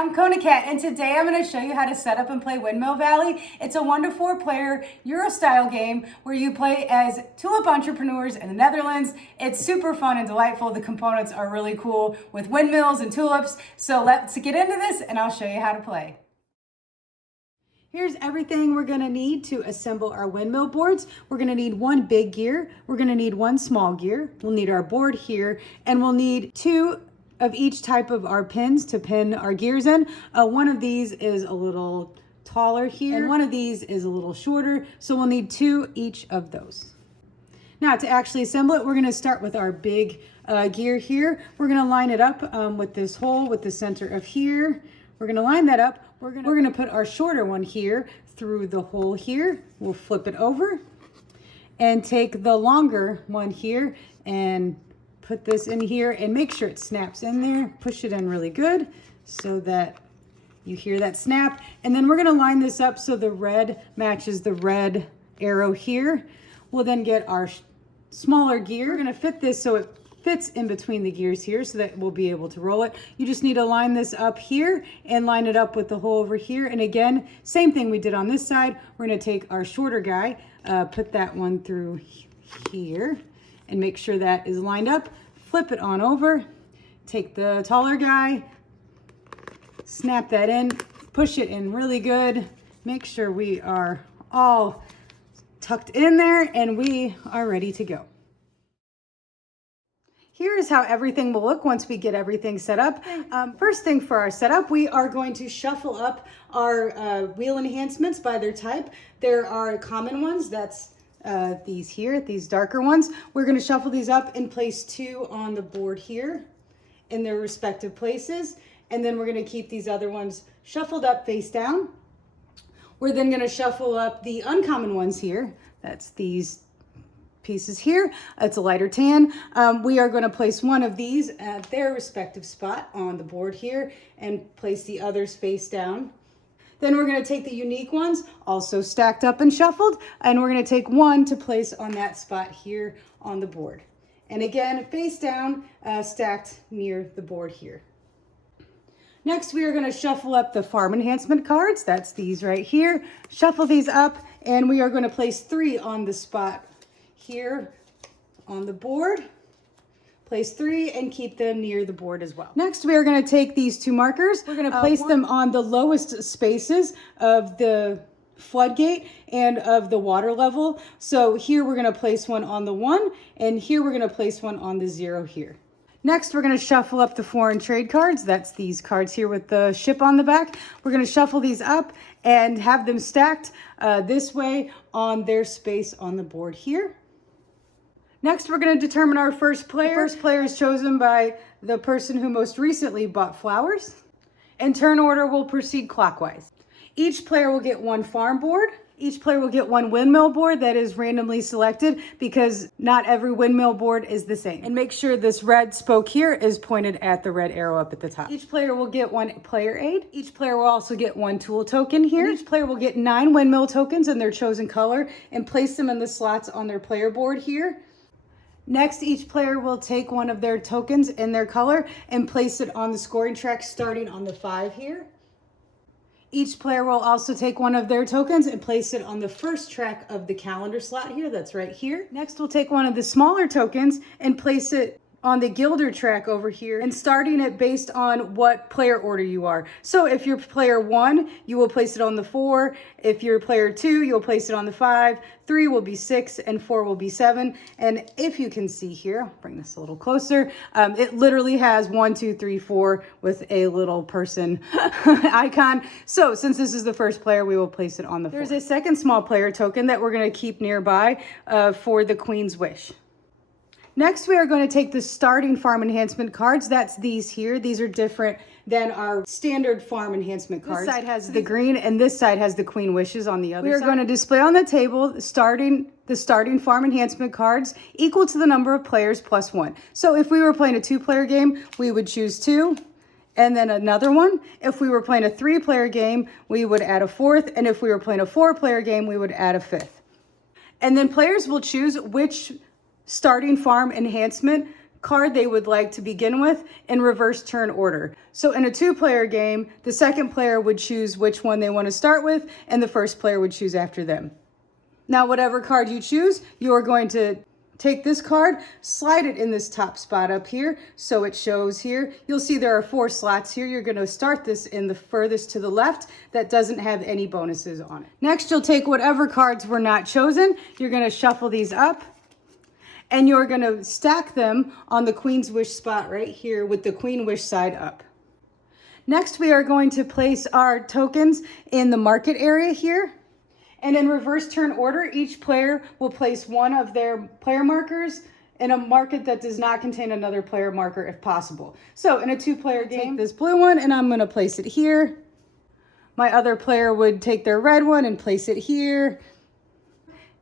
I'm Kona Cat, and today I'm going to show you how to set up and play Windmill Valley. It's a 1-to-4 player Euro-style game where you play as tulip entrepreneurs in the Netherlands. It's super fun and delightful. The components are really cool with windmills and tulips. So let's get into this and I'll show you how to play. Here's everything we're going to need to assemble our windmill boards. We're going to need one big gear. We're going to need one small gear. We'll need our board here, and we'll need 2 of each type of our pins to pin our gears in. One of these is a little taller here, and one of these is a little shorter, so we'll need 2 each of those. Now to actually assemble it, we're going to start with our big gear here. We're going to line it up with this hole with the center of here. We're going to line that up. We're going to put our shorter one here through the hole here. We'll flip it over and take the longer one here and put this in here and make sure it snaps in there. Push it in really good so that you hear that snap. And then we're going to line this up so the red matches the red arrow here. We'll then get our smaller gear. We're going to fit this so it fits in between the gears here so that we'll be able to roll it. You just need to line this up here and line it up with the hole over here. And again, same thing we did on this side. We're going to take our shorter guy, put that one through here and make sure that is lined up. Flip it on over, take the taller guy, snap that in, push it in really good. Make sure we are all tucked in there and we are ready to go. Here is how everything will look once we get everything set up. First thing for our setup, we are going to shuffle up our wheel enhancements by their type. There are common ones, that's these here, these darker ones. We're going to shuffle these up and place 2 on the board here in their respective places. And then we're going to keep these other ones shuffled up face down. We're then going to shuffle up the uncommon ones here. That's these pieces here. It's a lighter tan. We are going to place one of these at their respective spot on the board here and place the others face down. Then we're going to take the unique ones, also stacked up and shuffled, and we're going to take one to place on that spot here on the board. And again, face down, stacked near the board here. Next, we are going to shuffle up the farm enhancement cards. That's these right here. Shuffle these up, and we are going to place 3 on the spot here on the board. Place 3 and keep them near the board as well. Next, we are going to take these 2 markers. We're going to place them on the lowest spaces of the floodgate and of the water level. So here we're going to place one on the 1, and here we're going to place one on the 0 here. Next, we're going to shuffle up the foreign trade cards. That's these cards here with the ship on the back. We're going to shuffle these up and have them stacked this way on their space on the board here. Next, we're going to determine our first player. The first player is chosen by the person who most recently bought flowers. And turn order will proceed clockwise. Each player will get 1 farm board. Each player will get 1 windmill board that is randomly selected because not every windmill board is the same. And make sure this red spoke here is pointed at the red arrow up at the top. Each player will get 1 player aid. Each player will also get 1 tool token here. And each player will get 9 windmill tokens in their chosen color and place them in the slots on their player board here. Next, each player will take one of their tokens in their color and place it on the scoring track starting on the 5 here. Each player will also take one of their tokens and place it on the first track of the calendar slot here. That's right here. Next, we'll take one of the smaller tokens and place it on the gilder track over here and starting it based on what player order you are. So if you're player 1, you will place it on the 4. If you're player 2, you'll place it on the 5. 3 will be 6 and 4 will be 7. And if you can see here, I'll bring this a little closer. It literally has 1, 2, 3, 4 with a little person icon. So since this is the first player, we will place it on the 4. There's a second small player token that we're going to keep nearby for the Queen's Wish. Next, we are going to take the starting farm enhancement cards. That's these here. These are different than our standard farm enhancement cards. This side has the green and this side has the Queen Wishes on the other side. We are going to display on the table the starting farm enhancement cards equal to the number of players plus 1. So if we were playing a 2-player game, we would choose 2 and then another one. If we were playing a 3-player game, we would add a 4th. And if we were playing a 4-player game, we would add a 5th. And then players will choose which starting farm enhancement card they would like to begin with in reverse turn order. So in a 2-player game, the second player would choose which one they want to start with, and the first player would choose after them. Now, whatever card you choose, you are going to take this card, slide it in this top spot up here, so it shows here. You'll see there are 4 slots here. You're going to start this in the furthest to the left that doesn't have any bonuses on it. Next, you'll take whatever cards were not chosen. You're going to shuffle these up, and you're going to stack them on the Queen's Wish spot right here with the Queen Wish side up. Next, we are going to place our tokens in the market area here. And in reverse turn order, each player will place one of their player markers in a market that does not contain another player marker if possible. So in a 2-player game, take this blue one and I'm going to place it here. My other player would take their red one and place it here.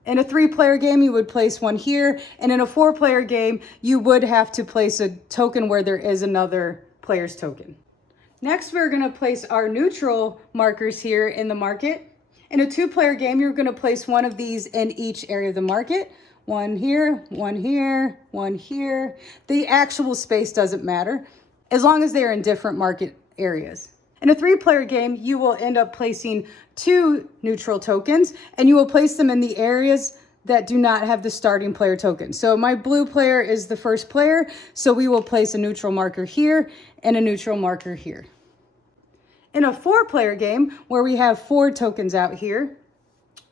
In a 3-player game, you would place one here. And in a 4-player game, you would have to place a token where there is another player's token. Next, we're going to place our neutral markers here in the market. In a 2-player game, you're going to place one of these in each area of the market. One here, one here, one here. The actual space doesn't matter as long as they are in different market areas. In a 3-player game, you will end up placing 2 neutral tokens, and you will place them in the areas that do not have the starting player token. So my blue player is the first player, so we will place a neutral marker here and a neutral marker here. In a 4-player game, where we have 4 tokens out here,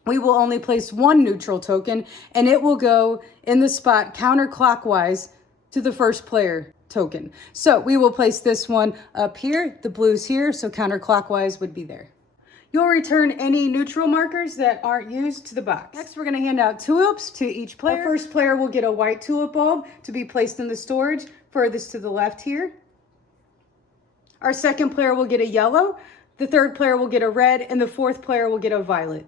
we will only place 1 neutral token, and it will go in the spot counterclockwise to the first player token. So we will place this one up here, the blues here, so counterclockwise would be there. You'll return any neutral markers that aren't used to the box. Next, we're going to hand out tulips to each player. Our first player will get a white tulip bulb to be placed in the storage furthest to the left here. Our second player will get a yellow, the third player will get a red, and the 4th player will get a violet.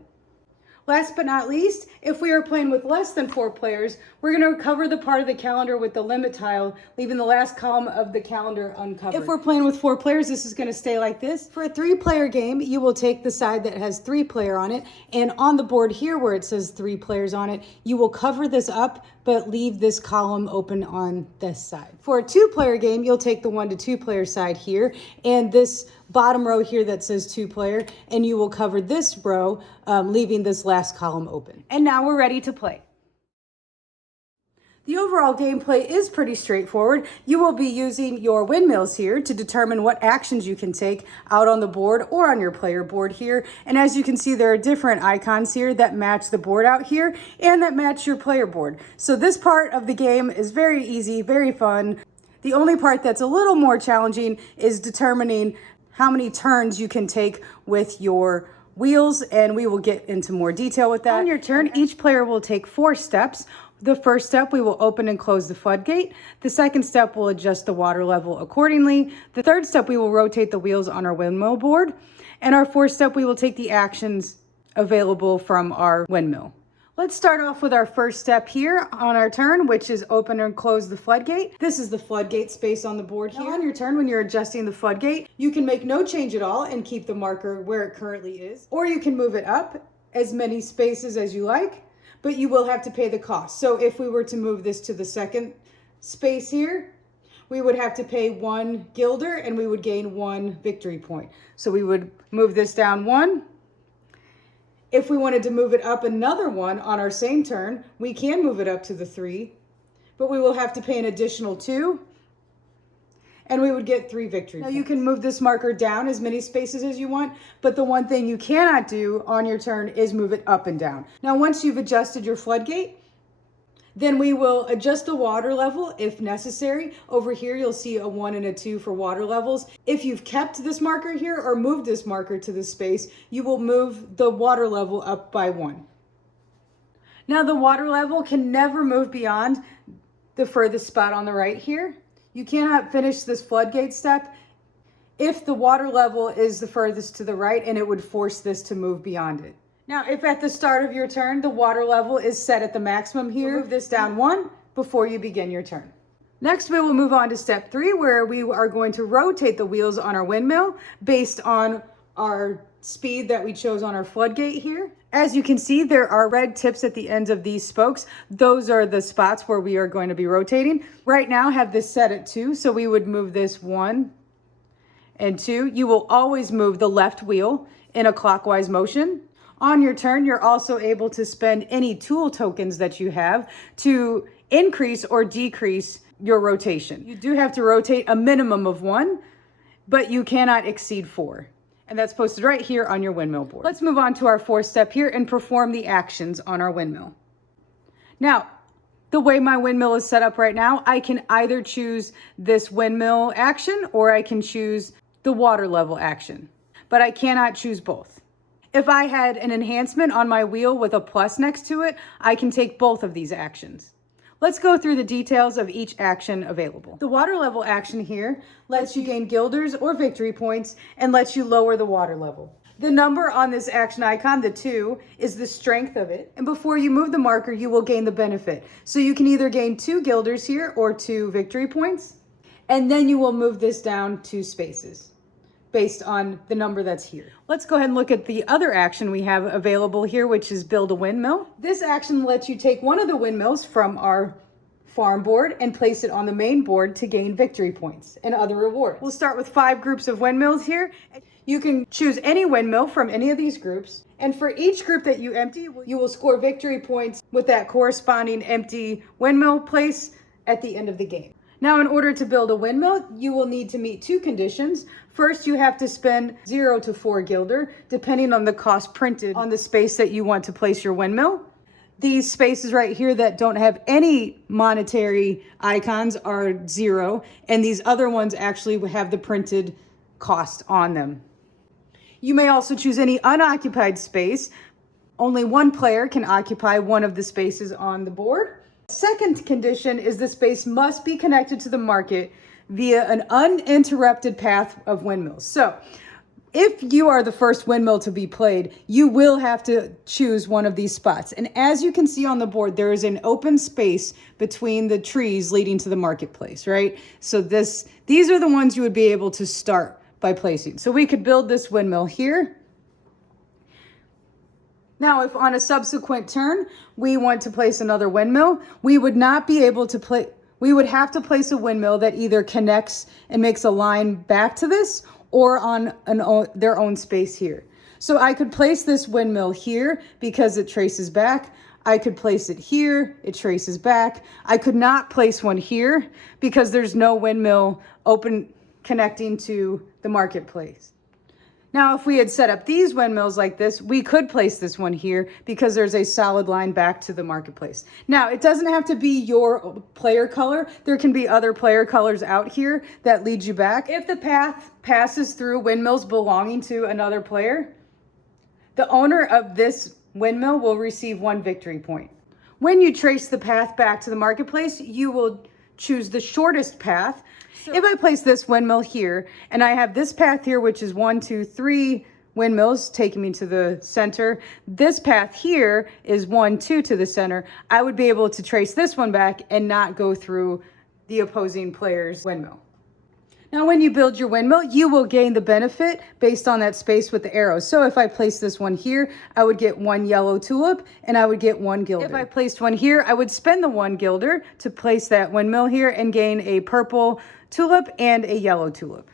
Last but not least, if we are playing with less than 4 players, we're going to cover the part of the calendar with the limit tile, leaving the last column of the calendar uncovered. If we're playing with 4 players, this is going to stay like this. For a 3-player game, you will take the side that has 3 player on it, and on the board here where it says 3 players on it, you will cover this up, but leave this column open on this side. For a 2-player game, you'll take the 1 to 2 player side here, and this bottom row here that says 2-player, and you will cover this row, leaving this last column open. And now we're ready to play. The overall gameplay is pretty straightforward. You will be using your windmills here to determine what actions you can take out on the board or on your player board here. And as you can see, there are different icons here that match the board out here and that match your player board. So this part of the game is very easy, very fun. The only part that's a little more challenging is determining how many turns you can take with your wheels, and we will get into more detail with that. On your turn, each player will take 4 steps. The first step, we will open and close the floodgate. The second step, will adjust the water level accordingly. The third step, we will rotate the wheels on our windmill board. And our 4th step, we will take the actions available from our windmill. Let's start off with our first step here on our turn, which is open and close the floodgate. This is the floodgate space on the board here. Now on your turn, when you're adjusting the floodgate, you can make no change at all and keep the marker where it currently is, or you can move it up as many spaces as you like, but you will have to pay the cost. So if we were to move this to the second space here, we would have to pay 1 guilder and we would gain 1 victory point. So we would move this down 1. If we wanted to move it up another 1 on our same turn, we can move it up to the 3, but we will have to pay an additional 2, and we would get 3 victory points. Now you can move this marker down as many spaces as you want, but the one thing you cannot do on your turn is move it up and down. Now once you've adjusted your floodgate, then we will adjust the water level if necessary. Over here, you'll see a 1 and a 2 for water levels. If you've kept this marker here or moved this marker to this space, you will move the water level up by 1. Now the water level can never move beyond the furthest spot on the right here. You cannot finish this floodgate step if the water level is the furthest to the right, and it would force this to move beyond it. Now, if at the start of your turn, the water level is set at the maximum here, move this down 1 before you begin your turn. Next, we will move on to step 3, where we are going to rotate the wheels on our windmill based on our speed that we chose on our floodgate here. As you can see, there are red tips at the ends of these spokes. Those are the spots where we are going to be rotating. Right now, I have this set at 2, so we would move this 1 and 2. You will always move the left wheel in a clockwise motion. On your turn, you're also able to spend any tool tokens that you have to increase or decrease your rotation. You do have to rotate a minimum of 1, but you cannot exceed 4. And that's posted right here on your windmill board. Let's move on to our 4th step here and perform the actions on our windmill. Now, the way my windmill is set up right now, I can either choose this windmill action or I can choose the water level action, but I cannot choose both. If I had an enhancement on my wheel with a plus next to it, I can take both of these actions. Let's go through the details of each action available. The water level action here lets you gain guilders or victory points and lets you lower the water level. The number on this action icon, the 2, is the strength of it. And before you move the marker, you will gain the benefit. So you can either gain 2 guilders here or 2 victory points. And then you will move this down 2 spaces based on the number that's here. Let's go ahead and look at the other action we have available here, which is build a windmill. This action lets you take one of the windmills from our farm board and place it on the main board to gain victory points and other rewards. We'll start with 5 groups of windmills here. You can choose any windmill from any of these groups. And for each group that you empty, you will score victory points with that corresponding empty windmill place at the end of the game. Now, in order to build a windmill, you will need to meet 2 conditions. First, you have to spend 0 to 4 guilder, depending on the cost printed on the space that you want to place your windmill. These spaces right here that don't have any monetary icons are 0, and these other ones actually have the printed cost on them. You may also choose any unoccupied space. Only one player can occupy one of the spaces on the board. Second condition is the space must be connected to the market via an uninterrupted path of windmills. So if you are the first windmill to be played, you will have to choose one of these spots. And as you can see on the board, there is an open space between the trees leading to the marketplace, right? So these are the ones you would be able to start by placing. So we could build this windmill here. Now, if on a subsequent turn, we want to place another windmill, we would not be able to we would have to place a windmill that either connects and makes a line back to this or on their own space here. So I could place this windmill here because it traces back. I could place it here, it traces back. I could not place one here because there's no windmill open connecting to the marketplace. Now, if we had set up these windmills like this, we could place this one here because there's a solid line back to the marketplace. Now, it doesn't have to be your player color. There can be other player colors out here that lead you back. If the path passes through windmills belonging to another player, the owner of this windmill will receive 1 victory point. When you trace the path back to the marketplace, you will choose the shortest path. If I place this windmill here and I have this path here, which is 1, 2, 3 windmills taking me to the center, this path here is 1, 2 to the center, I would be able to trace this one back and not go through the opposing player's windmill. Now, when you build your windmill, you will gain the benefit based on that space with the arrows. So if I place this one here, I would get 1 yellow tulip and I would get 1 guilder. If I placed one here, I would spend the 1 guilder to place that windmill here and gain a purple tulip and a yellow tulip.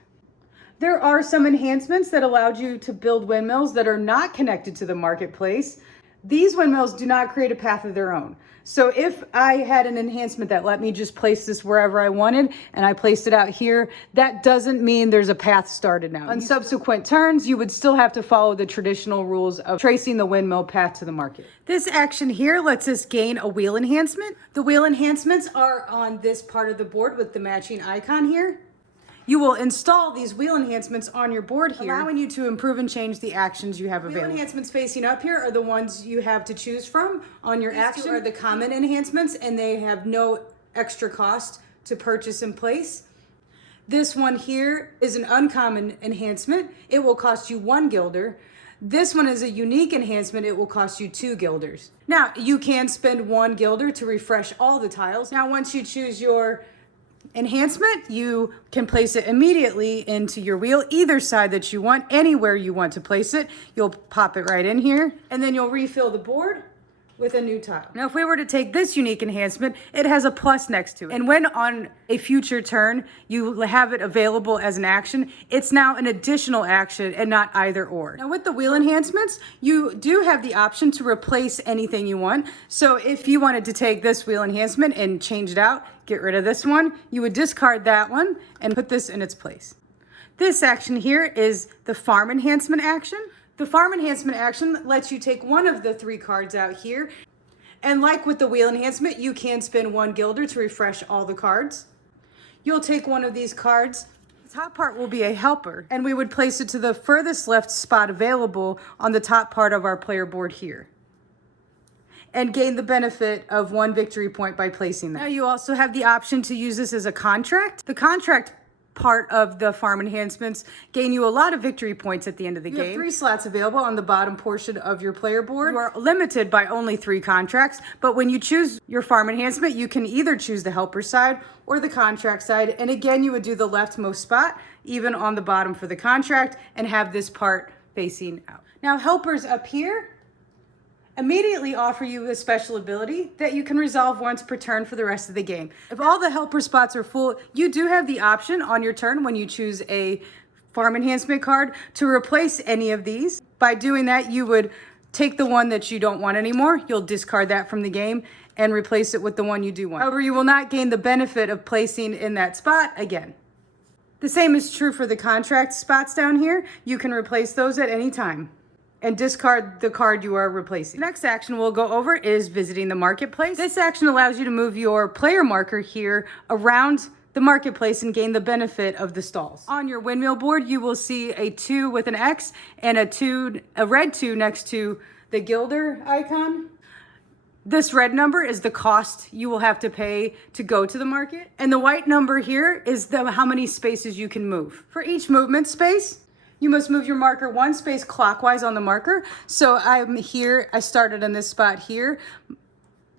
There are some enhancements that allowed you to build windmills that are not connected to the marketplace. These windmills do not create a path of their own. So if I had an enhancement that let me just place this wherever I wanted and I placed it out here, that doesn't mean there's a path started now. On subsequent turns, you would still have to follow the traditional rules of tracing the windmill path to the market. This action here lets us gain a wheel enhancement. The wheel enhancements are on this part of the board with the matching icon here. You will install these wheel enhancements on your board here, allowing you to improve and change the actions you have available. Wheel enhancements facing up here are the ones you have to choose from on your action. These 2 are the common enhancements, and they have no extra cost to purchase in place. This one here is an uncommon enhancement. It will cost you 1 guilder. This one is a unique enhancement. It will cost you 2 guilders. Now, you can spend 1 guilder to refresh all the tiles. Now, once you choose your enhancement, you can place it immediately into your wheel, either side that you want, anywhere you want to place it. You'll pop it right in here, and then you'll refill the board with a new tile. Now, if we were to take this unique enhancement, it has a plus next to it. And when on a future turn, you have it available as an action, it's now an additional action and not either or. Now, with the wheel enhancements, you do have the option to replace anything you want. So if you wanted to take this wheel enhancement and change it out, get rid of this one, you would discard that one and put this in its place. This action here is the farm enhancement action. The farm enhancement action lets you take one of the 3 cards out here. And like with the wheel enhancement, you can spin 1 guilder to refresh all the cards. You'll take one of these cards. The top part will be a helper, and we would place it to the furthest left spot available on the top part of our player board here, and gain the benefit of 1 victory point by placing that. Now you also have the option to use this as a contract. The contract part of the farm enhancements gain you a lot of victory points at the end of the game. You have 3 slots available on the bottom portion of your player board. You are limited by only 3 contracts, but when you choose your farm enhancement, you can either choose the helper side or the contract side. And again, you would do the leftmost spot, even on the bottom for the contract, and have this part facing out. Now, helpers up here immediately offer you a special ability that you can resolve once per turn for the rest of the game. If all the helper spots are full, you do have the option on your turn when you choose a farm enhancement card to replace any of these. By doing that, you would take the one that you don't want anymore, you'll discard that from the game and replace it with the one you do want. However, you will not gain the benefit of placing in that spot again. The same is true for the contract spots down here. You can replace those at any time and discard the card you are replacing. The next action we'll go over is visiting the marketplace. This action allows you to move your player marker here around the marketplace and gain the benefit of the stalls. On your windmill board, you will see a 2 with an X and a red 2 next to the guilder icon. This red number is the cost you will have to pay to go to the market. And the white number here is how many spaces you can move. For each movement space, you must move your marker 1 space clockwise on the marker. So I'm here, I started in this spot here.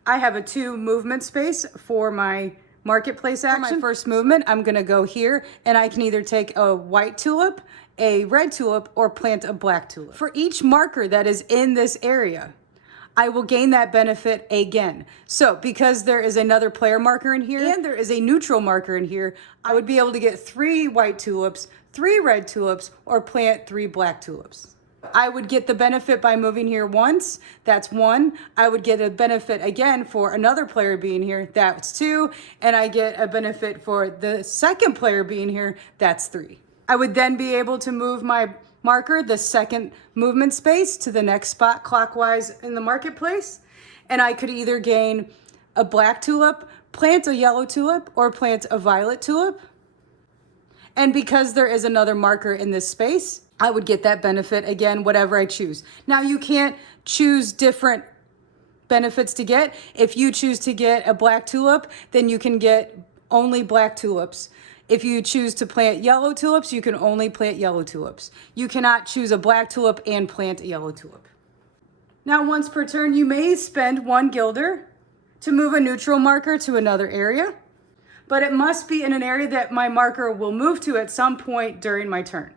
I have a 2 movement space for my marketplace action. For my first movement, I'm gonna go here, and I can either take a white tulip, a red tulip, or plant a black tulip. For each marker that is in this area, I will gain that benefit again. So because there is another player marker in here and there is a neutral marker in here, I would be able to get 3 white tulips, 3 red tulips, or plant 3 black tulips. I would get the benefit by moving here once, that's 1. I would get a benefit again for another player being here, that's 2. And I get a benefit for the second player being here, that's 3. I would then be able to move my marker, the second movement space, to the next spot clockwise in the marketplace. And I could either gain a black tulip, plant a yellow tulip, or plant a violet tulip. And because there is another marker in this space, I would get that benefit again, whatever I choose. Now you can't choose different benefits to get. If you choose to get a black tulip, then you can get only black tulips. If you choose to plant yellow tulips, you can only plant yellow tulips. You cannot choose a black tulip and plant a yellow tulip. Now, once per turn, you may spend 1 guilder to move a neutral marker to another area, but it must be in an area that my marker will move to at some point during my turn.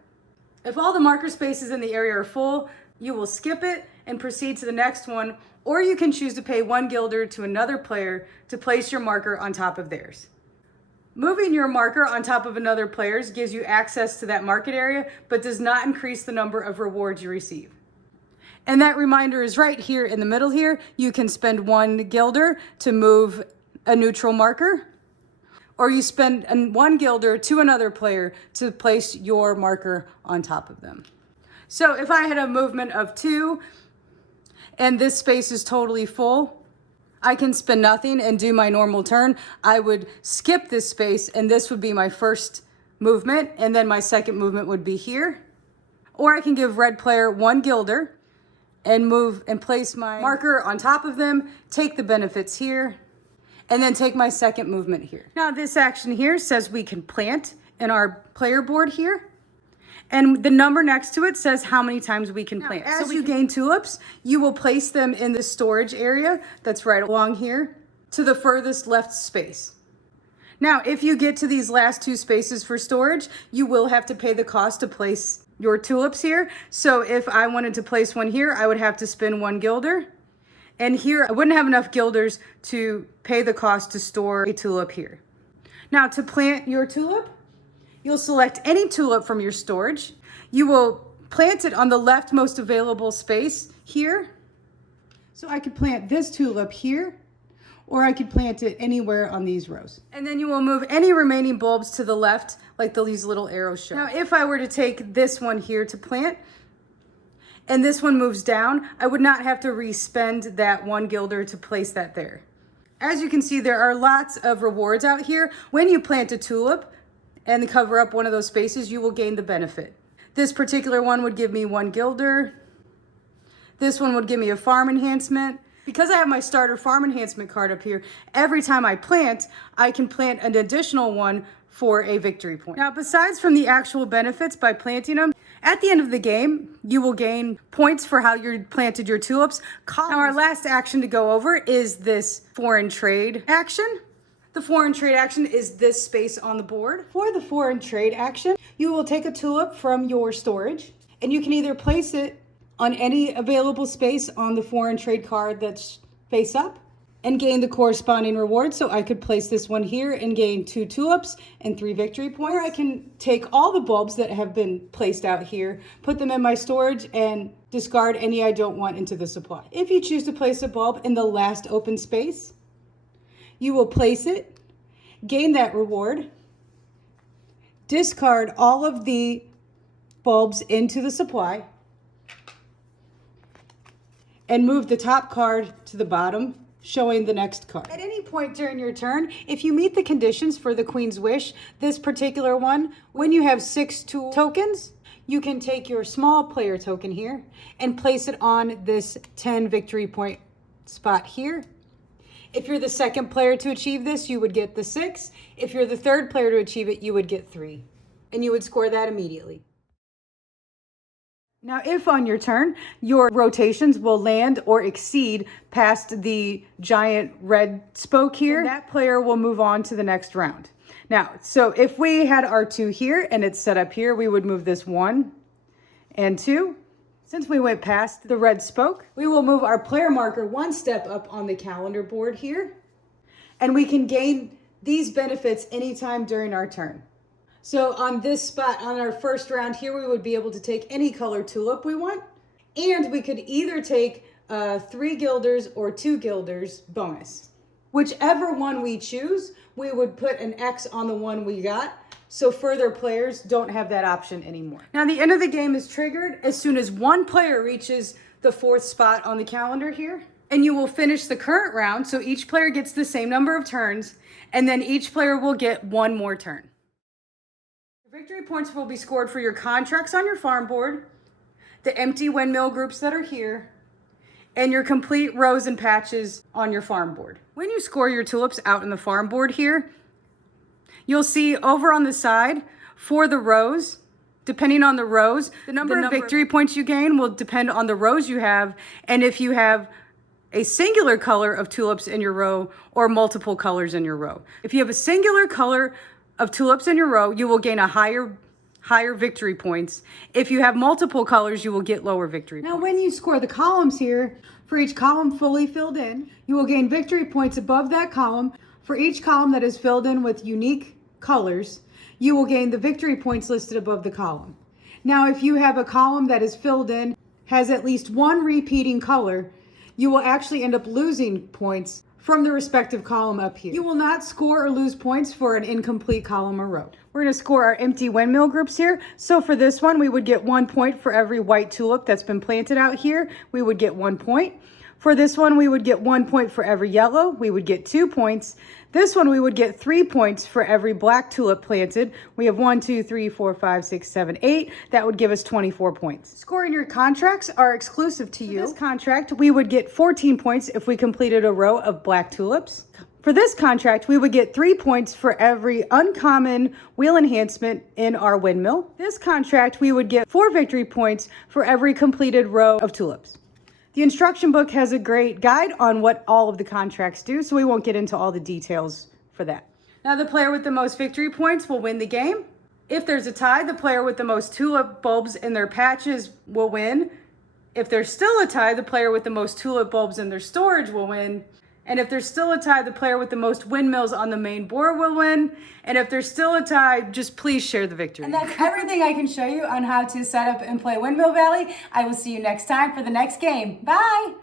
If all the marker spaces in the area are full, you will skip it and proceed to the next one, or you can choose to pay 1 guilder to another player to place your marker on top of theirs. Moving your marker on top of another player's gives you access to that market area, but does not increase the number of rewards you receive. And that reminder is right here in the middle here. You can spend 1 guilder to move a neutral marker, or you spend 1 guilder to another player to place your marker on top of them. So if I had a movement of 2 and this space is totally full, I can spend nothing and do my normal turn. I would skip this space, and this would be my first movement, and then my second movement would be here. Or I can give red player 1 guilder and move and place my marker on top of them, take the benefits here, and then take my second movement here. Now this action here says we can plant in our player board here. And the number next to it says how many times we can plant. As you gain tulips, you will place them in the storage area that's right along here to the furthest left space. Now, if you get to these last 2 spaces for storage, you will have to pay the cost to place your tulips here. So if I wanted to place one here, I would have to spend 1 guilder. And here, I wouldn't have enough guilders to pay the cost to store a tulip here. Now, to plant your tulip, you'll select any tulip from your storage. You will plant it on the leftmost available space here. So I could plant this tulip here, or I could plant it anywhere on these rows. And then you will move any remaining bulbs to the left, like these little arrows show. Now, if I were to take this one here to plant, and this one moves down, I would not have to re-spend that 1 guilder to place that there. As you can see, there are lots of rewards out here. When you plant a tulip and cover up one of those spaces, you will gain the benefit. This particular one would give me 1 guilder. This one would give me a farm enhancement. Because I have my starter farm enhancement card up here, every time I plant, I can plant an additional one for a victory point. Now, besides from the actual benefits by planting them, at the end of the game, you will gain points for how you planted your tulips. Now, our last action to go over is this foreign trade action. The foreign trade action is this space on the board. For the foreign trade action, you will take a tulip from your storage, and you can either place it on any available space on the foreign trade card that's face up and gain the corresponding reward. So I could place this one here and gain 2 tulips and 3 victory points. Or I can take all the bulbs that have been placed out here, put them in my storage, and discard any I don't want into the supply. If you choose to place a bulb in the last open space, you will place it, gain that reward, discard all of the bulbs into the supply, and move the top card to the bottom, showing the next card. At any point during your turn, if you meet the conditions for the Queen's Wish, this particular one, when you have 6 tool tokens, you can take your small player token here and place it on this 10 victory point spot here. If you're the second player to achieve this, you would get the 6. If you're the third player to achieve it, you would get 3. And you would score that immediately. Now, if on your turn, your rotations will land or exceed past the giant red spoke here, that player will move on to the next round. Now, so if we had our 2 here and it's set up here, we would move this 1 and 2. Since we went past the red spoke, we will move our player marker 1 step up on the calendar board here, and we can gain these benefits anytime during our turn. So on this spot, on our first round here, we would be able to take any color tulip we want, and we could either take 3 guilders or 2 guilders bonus. Whichever one we choose, we would put an X on the one we got, so further players don't have that option anymore. Now, the end of the game is triggered as soon as 1 player reaches the 4th spot on the calendar here, and you will finish the current round, so each player gets the same number of turns, and then each player will get 1 more turn. Victory points will be scored for your contracts on your farm board, the empty windmill groups that are here, and your complete rows and patches on your farm board. When you score your tulips out in the farm board here, you'll see over on the side for the rows, depending on the rows, the number of victory points you gain will depend on the rows you have, and if you have a singular color of tulips in your row or multiple colors in your row. If you have a singular color of tulips in your row, you will gain a higher victory points. If you have multiple colors, you will get lower victory points. Now, when you score the columns here, for each column fully filled in, you will gain victory points above that column. For each column that is filled in with unique colors, you will gain the victory points listed above the column. Now, if you have a column that is filled in, has at least 1 repeating color, you will actually end up losing points from the respective column up here. You will not score or lose points for an incomplete column or row. We're going to score our empty windmill groups here. So for this one, we would get 1 point for every white tulip that's been planted out here. We would get 1 point. For this one, we would get 1 point for every yellow. We would get 2 points. This one, we would get 3 points for every black tulip planted. We have 1, 2, 3, 4, 5, 6, 7, 8. That would give us 24 points. Scoring your contracts are exclusive to you. For this contract, we would get 14 points if we completed a row of black tulips. For this contract, we would get 3 points for every uncommon wheel enhancement in our windmill. This contract, we would get 4 victory points for every completed row of tulips. The instruction book has a great guide on what all of the contracts do, so we won't get into all the details for that. Now the player with the most victory points will win the game. If there's a tie, the player with the most tulip bulbs in their patches will win. If there's still a tie, the player with the most tulip bulbs in their storage will win. And if there's still a tie, the player with the most windmills on the main board will win. And if there's still a tie, just please share the victory. And that's everything I can show you on how to set up and play Windmill Valley. I will see you next time for the next game. Bye!